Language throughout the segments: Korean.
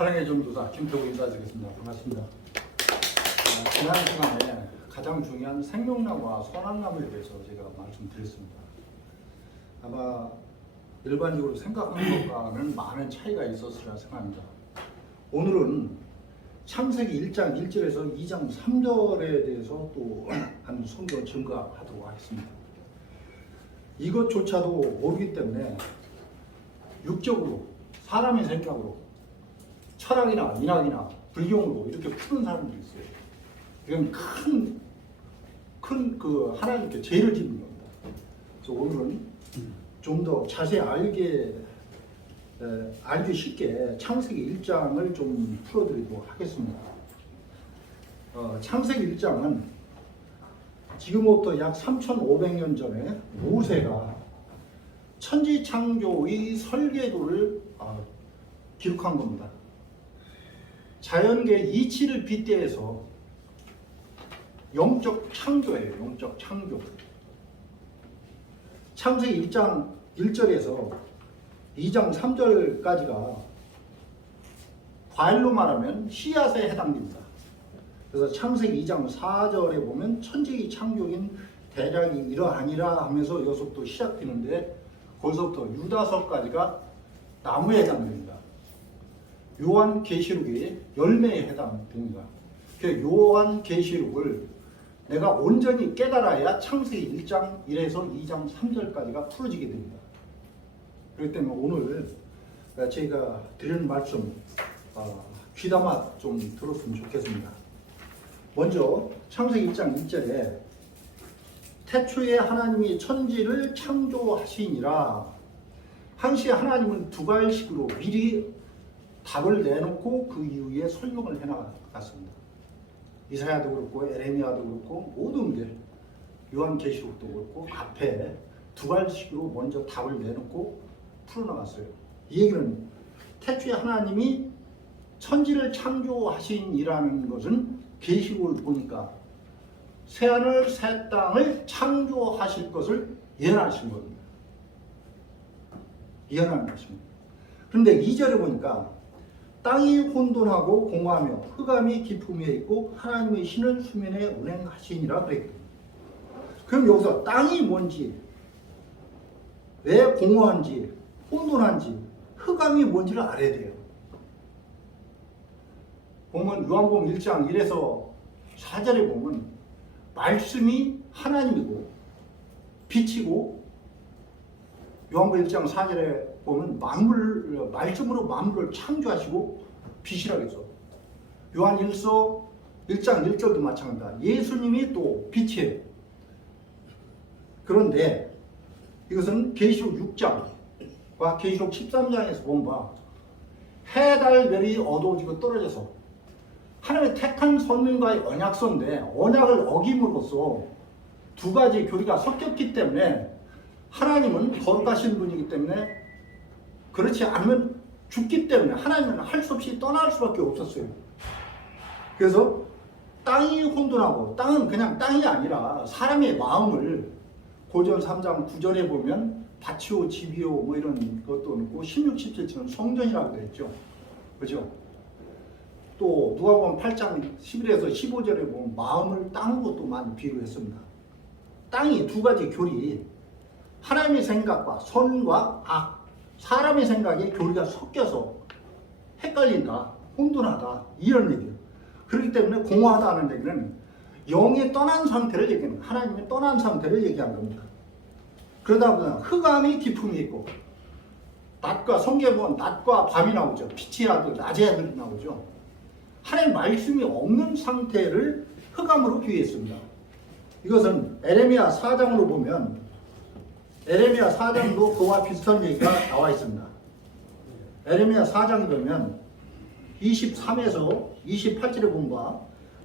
사랑의 전도사 김태우 인사드리겠습니다. 반갑습니다. 지난 시간에 가장 중요한 생명나무와 선악나무에 대해서 제가 말씀드렸습니다. 아마 일반적으로 생각하는 것과는 많은 차이가 있었으리라 생각합니다. 오늘은 창세기 1장 1절에서 2장 3절에 대해서 또 한 성경 증거하도록 하겠습니다. 이것조차도 모르기 때문에 육적으로 사람의 생각으로 철학이나 인학이나 불경으로 이렇게 푸는 사람들이 있어요. 이건 큰 하나님께 죄를 짓는 겁니다. 그래서 오늘은 좀 더 자세히 알기 쉽게 창세기 1장을 좀 풀어드리도록 하겠습니다. 창세기 1장은 지금부터 약 3,500년 전에 모세가 천지창조의 설계도를 기록한 겁니다. 자연계 이치를 빗대어서 영적 창조예요. 영적 창조. 창세기 1장 1절에서 2장 3절까지가 과일로 말하면 씨앗에 해당됩니다. 그래서 창세기 2장 4절에 보면 천지의 창조인 대략이 이러하니라 하면서 여기서부터 시작되는데 거기서부터 유다서까지가 나무에 해당됩니다. 요한계시록이 열매에 해당됩니다. 그 요한계시록을 내가 온전히 깨달아야 창세기 1장 1에서 2장 3절까지가 풀어지게 됩니다. 그렇기 때문에 오늘 제가 드리는 말씀 귀담아 좀 들었으면 좋겠습니다. 먼저 창세기 1장 1절에 태초에 하나님이 천지를 창조하시니라. 항시 하나님은 두 가지식으로 미리 답을 내놓고 그 이후에 설명을 해나갔습니다. 이사야도 그렇고 에레미야도 그렇고 모든 게 요한계시록도 그렇고 앞에 두 가지식으로 먼저 답을 내놓고 풀어나갔어요. 이 얘기는 태초에 하나님이 천지를 창조하신이라는 것은 계시록을 보니까 새하늘 새 땅을 창조하실 것을 예언하신 겁니다. 예언하는 것입니다. 그런데 2절에 보니까 땅이 혼돈하고 공허하며 흑암이 깊음에 있고 하나님의 신은 수면에 운행하시니라 그랬거든요. 그럼 여기서 땅이 뭔지, 왜 공허한지, 혼돈한지, 흑암이 뭔지를 알아야 돼요. 보면 요한복음 1장 1에서 4절에 보면 말씀이 하나님이고 빛이고, 요한복음 1장 4절에 보면 말씀으로 만물을 창조하시고 빛이라고 했어. 요한 1서 1장 1절도 마찬가지다. 예수님이 또 빛이에요. 그런데 이것은 계시록 6장과 계시록 13장에서 보면 해, 달, 별이 어두워지고 떨어져서 하나님의 택한 선민과의 언약서인데 언약을 어김으로써 두 가지 교리가 섞였기 때문에 하나님은 거룩하신 분이기 때문에 그렇지 않으면 죽기 때문에 하나님은 할 수 없이 떠날 수밖에 없었어요. 그래서 땅이 혼돈하고, 땅은 그냥 땅이 아니라 사람의 마음을 고전 3장 9절에 보면 밭이요 집이요 뭐 이런 것도 있고 16, 17절은 성전이라고 되어 있죠. 그죠? 또 누가복음 8장 11에서 15절에 보면 마음을 땅으로 또 많이 비유했습니다. 땅이 두 가지 교리, 하나님의 생각과 선과 악, 사람의 생각에 교리가 섞여서 헷갈린다, 혼돈하다 이런 얘기예요. 그렇기 때문에 공허하다는 얘기는 영이 떠난 상태를 얘기하는, 하나님이 떠난 상태를 얘기하는 겁니다. 그러다 보면 흑암이 깊음이 있고, 낮과 성경에 보면 낮과 밤이 나오죠. 빛의 아들, 낮의 아들이 나오죠. 하나님 말씀이 없는 상태를 흑암으로 비유했습니다. 이것은 에레미야 4장으로 보면 에레미야 4장도 그와 비슷한 얘기가 나와 있습니다. 에레미야 4장에 보면 23에서 28절에 본바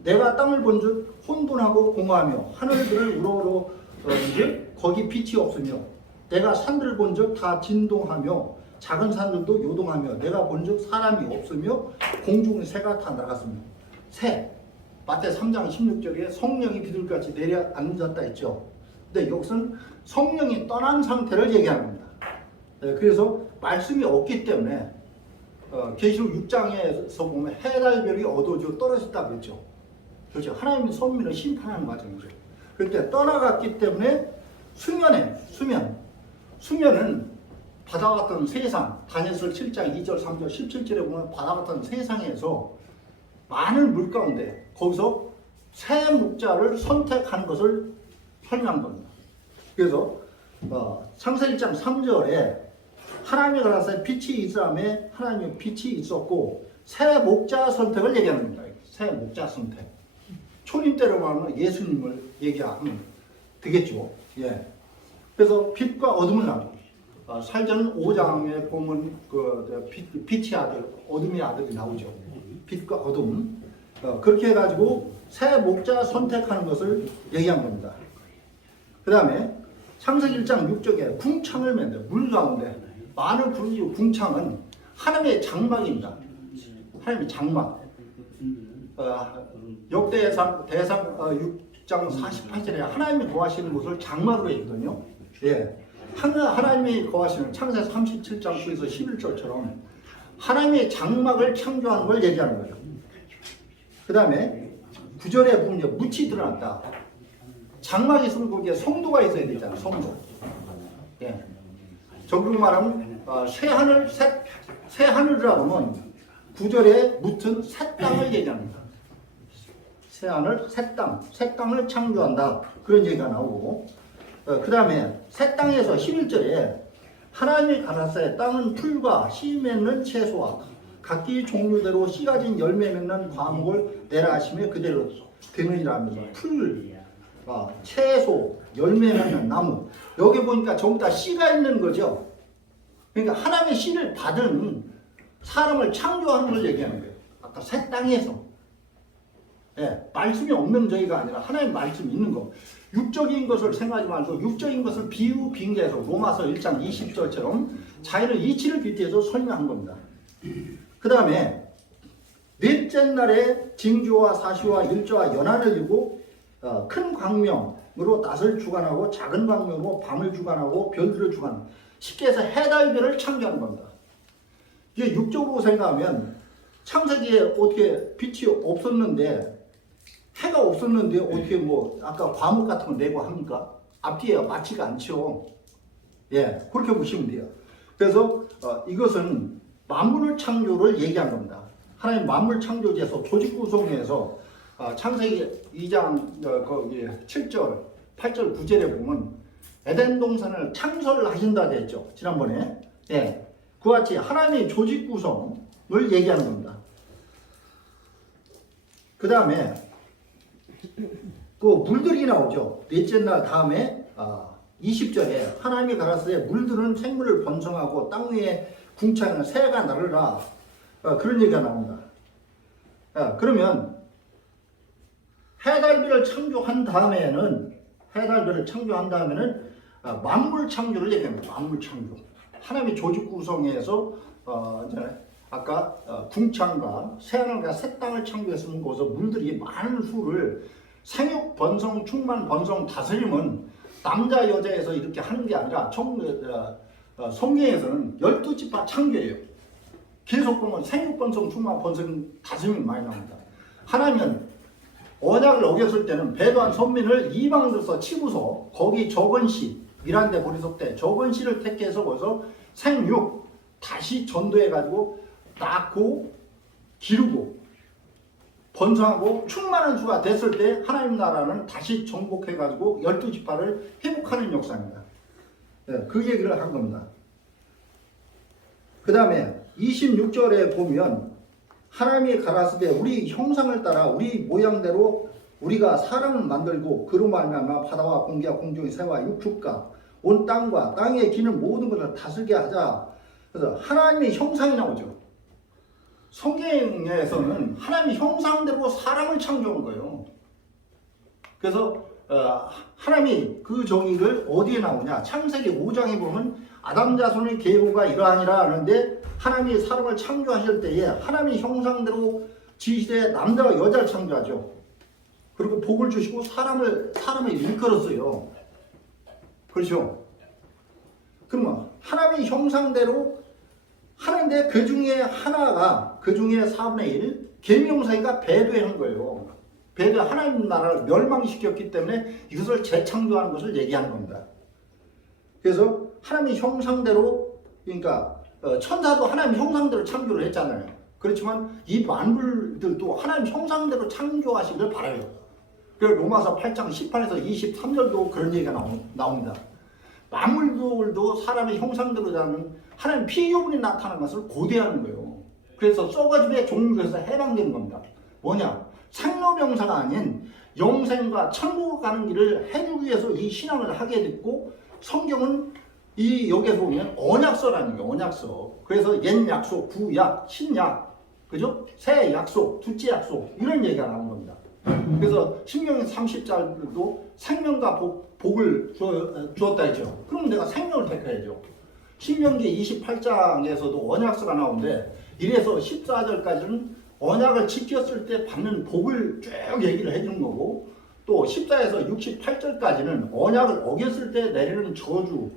내가 땅을 본즉 혼돈하고 공허하며 하늘들을 우러러는즉 거기 빛이 없으며 내가 산들을 본즉 다 진동하며 작은 산들도 요동하며 내가 본즉 사람이 없으며 공중의 새가 다 나갔습니다. 새, 마태 3장 16절에 성령이 비둘기같이 내려앉았다 했죠. 근데 여기서는 성령이 떠난 상태를 얘기하는 겁니다. 그래서 말씀이 없기 때문에 계시록 6장에서 보면 해달별이 어두워지고 떨어졌다고 했죠. 그렇죠. 하나님의 선민을 심판하는 과정이죠. 그런데 떠나갔기 때문에 수면은 바다 같은 세상, 다니엘서 7장 2절 3절 17절에 보면 바다 같은 세상에서 많은 물 가운데 거기서 새 목자를 선택하는 것을 설명한 겁니다. 그래서 창세기 1장 3절에 하나님이 가라사대 빛이 있으라며 하나님의 빛이 있었고 새 목자 선택을 얘기하는 겁니다. 새 목자 선택. 초림 때로 말하면 예수님을 얘기하면 되겠죠. 예. 그래서 빛과 어둠을 나누고 살전 5장에 보면 빛의 아들, 어둠의 아들이 나오죠. 빛과 어둠. 그렇게 해가지고 새 목자 선택하는 것을 얘기한 겁니다. 그 다음에 창세기 1장 6절에 궁창을 만들어 물 가운데 많은 불이고 궁창은 하나님의 장막입니다. 하나님의 장막. 역대상 6장 48절에 하나님이 거하시는 곳을 장막으로 했거든요. 예. 하나님이 거하시는 창세기 37장 9에서 11절처럼 하나님의 장막을 창조하는 걸 얘기하는 거죠. 그 다음에 9절에 보면 묻이 드러났다. 장막이 있으면 거기에 성도가 있어야 되잖아. 성도. 예. 적으로 말하면 새 하늘이라고 하면 9절에 묻은 새 땅을 얘기합니다. 새 하늘, 새 땅을 창조한다. 그런 얘기가 나오고 그 다음에 새 땅에서 11절에 하나님이 가라사대 땅은 풀과 씨 맺는 채소와 각기 종류대로 씨 가진 열매 맺는 과목을 내라 하시며 그대로 되느니라 하면서 풀, 채소, 열매 맺는 나무 여기 보니까 전부 다 씨가 있는 거죠. 그러니까 하나님의 씨를 받은 사람을 창조하는 걸 얘기하는 거예요. 아까 새 땅에서. 예, 말씀이 없는 저희가 아니라 하나님 말씀이 있는 거. 육적인 것을 생각하지 말고 육적인 것을 비유 빙자해서 로마서 1장 20절처럼 자연의 이치를 빗대서 설명한 겁니다. 그 다음에 넷째 날에 징조와 사시와 일조와 연한을 이루고 큰 광명으로 낮을 주관하고 작은 광명으로 밤을 주관하고 별들을 주관하고 쉽게 해서 해달별을 창조하는 겁니다. 이게 육적으로 생각하면 창세기에 어떻게 빛이 없었는데 해가 없었는데 어떻게 아까 과목 같은 거 내고 합니까? 앞뒤에 맞지가 않죠. 예, 그렇게 보시면 돼요. 그래서 이것은 만물 창조를 얘기한 겁니다. 하나님 만물 창조지에서 조직 구성에서 창세기 2장 7절, 8절, 9절에 보면 에덴 동산을 창설을 하신다 했죠. 지난번에. 예, 그와 같이 하나님의 조직 구성을 얘기하는 겁니다. 그 다음에 그 물들이 나오죠. 넷째 날 다음에 20절에 하나님이 가라사대 물들은 생물을 번성하고 땅 위에 궁창하는 새가 나르라 그런 얘기가 나옵니다. 그러면 해달별을 창조한 다음에는 만물 창조를 얘기합니다. 만물 창조. 하나님의 조직 구성에서 아까 궁창과 새하늘과 새 땅을 창조했으면 거기서 물들이 많은 수를 생육, 번성, 충만, 번성, 다스림은 남자, 여자에서 이렇게 하는 게 아니라 성경에서는 12지파 창조예요. 계속 보면 생육, 번성, 충만, 번성, 다스림이 많이 나옵니다. 하나님은 언약을 어겼을 때는 배도한 선민을 이방으로서 치고서 거기 적은 씨, 미란데 보리석 때 적은 씨를 택해서 거기서 생육, 다시 전도해가지고 낳고 기르고 번성하고 충만한 수가 됐을 때 하나님 나라는 다시 정복해가지고 12지파를 회복하는 역사입니다. 네, 그 얘기를 한 겁니다. 그 다음에 26절에 보면 하나님이 가라사대 우리 형상을 따라 우리 모양대로 우리가 사람을 만들고 그로 말미암아 바다와 공기와 공중의 새와 육축과 온 땅과 땅에 기는 모든 것을 다스리게 하자. 그래서 하나님의 형상이 나오죠. 성경에서는 하나님의 형상대로 사람을 창조한 거예요. 그래서 하나님이 그 정의를 어디에 나오냐? 창세기 5장에 보면 아담 자손의 계보가 이러하니라 하는데 하나님이 사람을 창조하실 때에 하나님의 형상대로 지시되 남자와 여자를 창조하죠. 그리고 복을 주시고 사람을 일컬었어요. 그렇죠? 그러면 하나님의 형상대로 하나님 그런데 그 중에 하나가 그 중에 4분의 1 계명사이가 배도한 거예요. 배도 하나님 나라를 멸망시켰기 때문에 이것을 재창조하는 것을 얘기하는 겁니다. 그래서 하나님의 형상대로 그러니까 천사도 하나님 형상대로 창조를 했잖아요. 그렇지만 이 만물들도 하나님 형상대로 창조하시길 바라요. 그래서 로마서 8장 18에서 23절도 그런 얘기가 나옵니다. 만물들도 사람의 형상대로 하는 하나님 피유분이 나타나는 것을 고대하는 거예요. 그래서 썩어짐의 종류에서 해방되는 겁니다. 뭐냐? 상로병사가 아닌 영생과 천국 가는 길을 해주기 위해서 이 신앙을 하게 됐고, 성경은 이 여기에서 보면 언약서라는 거예요. 언약서. 그래서 옛 약속, 구약, 신약, 그죠? 새 약속, 둘째 약속 이런 얘기가 나오는 겁니다. 그래서 신명기 30절도 생명과 복을 주었다 했죠. 그럼 내가 생명을 택해야죠. 신명기 28장에서도 언약서가 나오는데 1에서 14절까지는 언약을 지켰을 때 받는 복을 쭉 얘기를 해주는 거고, 또 14에서 68절까지는 언약을 어겼을 때 내리는 저주와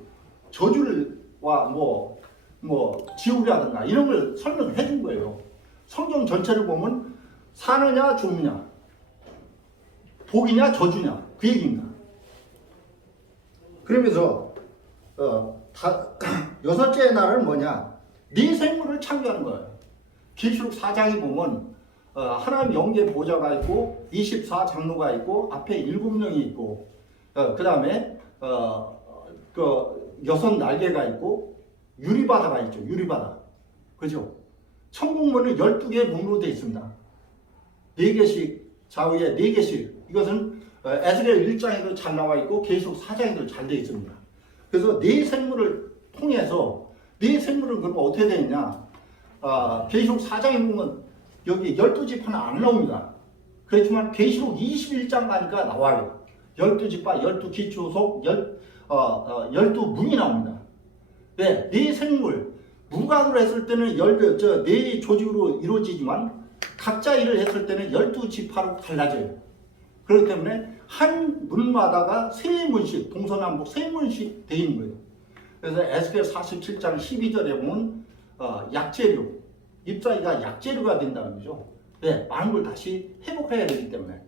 지옥이라든가 이런 걸 설명을 해준 거예요. 성경 전체를 보면 사느냐 죽느냐, 복이냐 저주냐 그 얘기입니다. 그러면서 여섯째 날은 뭐냐? 네 생물을 창조하는 거예요. 계시록 4장에 보면 하나님 영계 보좌가 있고 24장로가 있고 앞에 7명이 있고 그 다음에 그 6날개가 있고 유리바다가 있죠. 유리바다. 그죠? 천국문은 12개의 문으로 되어 있습니다. 4개씩 좌우에 4개씩. 이것은 에스겔 1장에도 잘 나와 있고 계시록 4장에도 잘 되어 있습니다. 그래서 네 생물을 통해서 네 생물은 그럼 어떻게 되느냐? 계시록 4장에 보면 여기 12지파는 안 나옵니다. 그렇지만 계시록 21장 가니까 나와요. 12지파, 12기초속, 12문이 나옵니다. 네, 네 생물. 무각으로 했을 때는 네 조직으로 이루어지지만 각자 일을 했을 때는 12지파로 갈라져요. 그렇기 때문에 한 문마다가 세 문씩, 동서남북 세 문씩 되어 있는 거예요. 그래서 에스겔 47장 12절에 보면 약재료, 잎사귀가 약재료가 된다는 거죠. 네, 많은 걸 다시 회복해야 되기 때문에.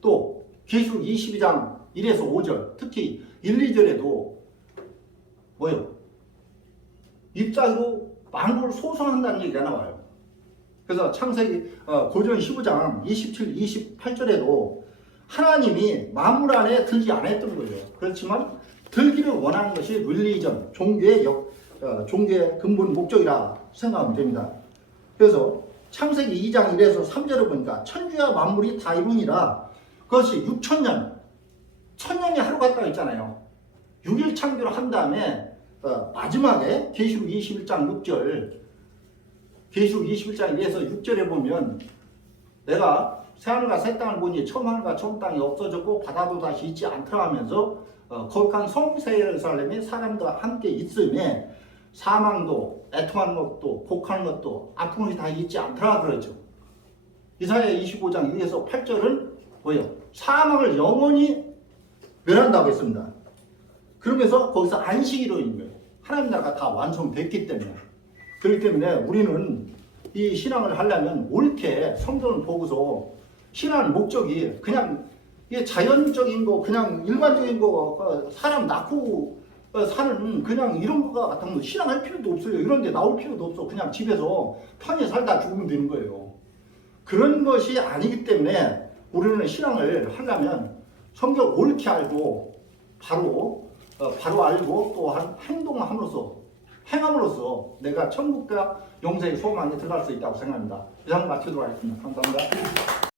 또 계시록 22장 1에서 5절, 특히 1, 2절에도 뭐예요? 잎사귀로 많은 걸 소성한다는 얘기가 나와요. 그래서 창세기 고전 15장 27, 28절에도 하나님이 만물 안에 들지 않았던 거예요. 그렇지만 들기를 원하는 것이 릴리전, 종교의 근본 목적이라 생각하면 됩니다. 그래서 창세기 2장 1에서 3절을 보니까 천주와 만물이 다 이루니라. 그것이 6천년, 천년이 하루 같다고 했잖아요. 6일 창조를 한 다음에 마지막에 계시록 21장 6절, 계시록 21장 1에서 6절에 보면 내가 새하늘과 새 땅을 보니 처음 하늘과 처음 땅이 없어졌고 바다도 다시 있지 않더라 하면서 거룩한 성새 예루살렘이 사람들과 함께 있음에 사망도 애통하는 것도 복하는 것도 아픈 것이 다 있지 않더라 그러죠. 이사야 25장 6에서 8절은 뭐예요? 사망을 영원히 멸한다고 했습니다. 그러면서 거기서 안식일인 거예요. 하나님 나라가 다 완성됐기 때문에. 그렇기 때문에 우리는 이 신앙을 하려면 옳게 성경을 보고서 신앙 목적이 그냥 이게 자연적인 거, 그냥 일반적인 거, 사람 낳고 사는 그냥 이런 거 같으면 신앙할 필요도 없어요. 이런 데 나올 필요도 없어. 그냥 집에서 편히 살다 죽으면 되는 거예요. 그런 것이 아니기 때문에 우리는 신앙을 하려면 성경 옳게 알고 바로 알고 또 행함으로써 내가 천국과 영생의 소망에 들어갈 수 있다고 생각합니다. 이상 마치도록 하겠습니다. 감사합니다.